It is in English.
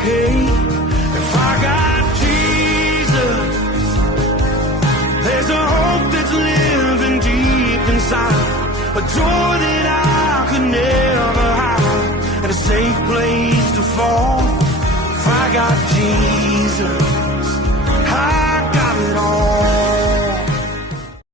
okay. If I got Jesus, there's a hope that's living deep inside, a joy that I could never hide, and a safe place to fall. If I got Jesus, I got it all.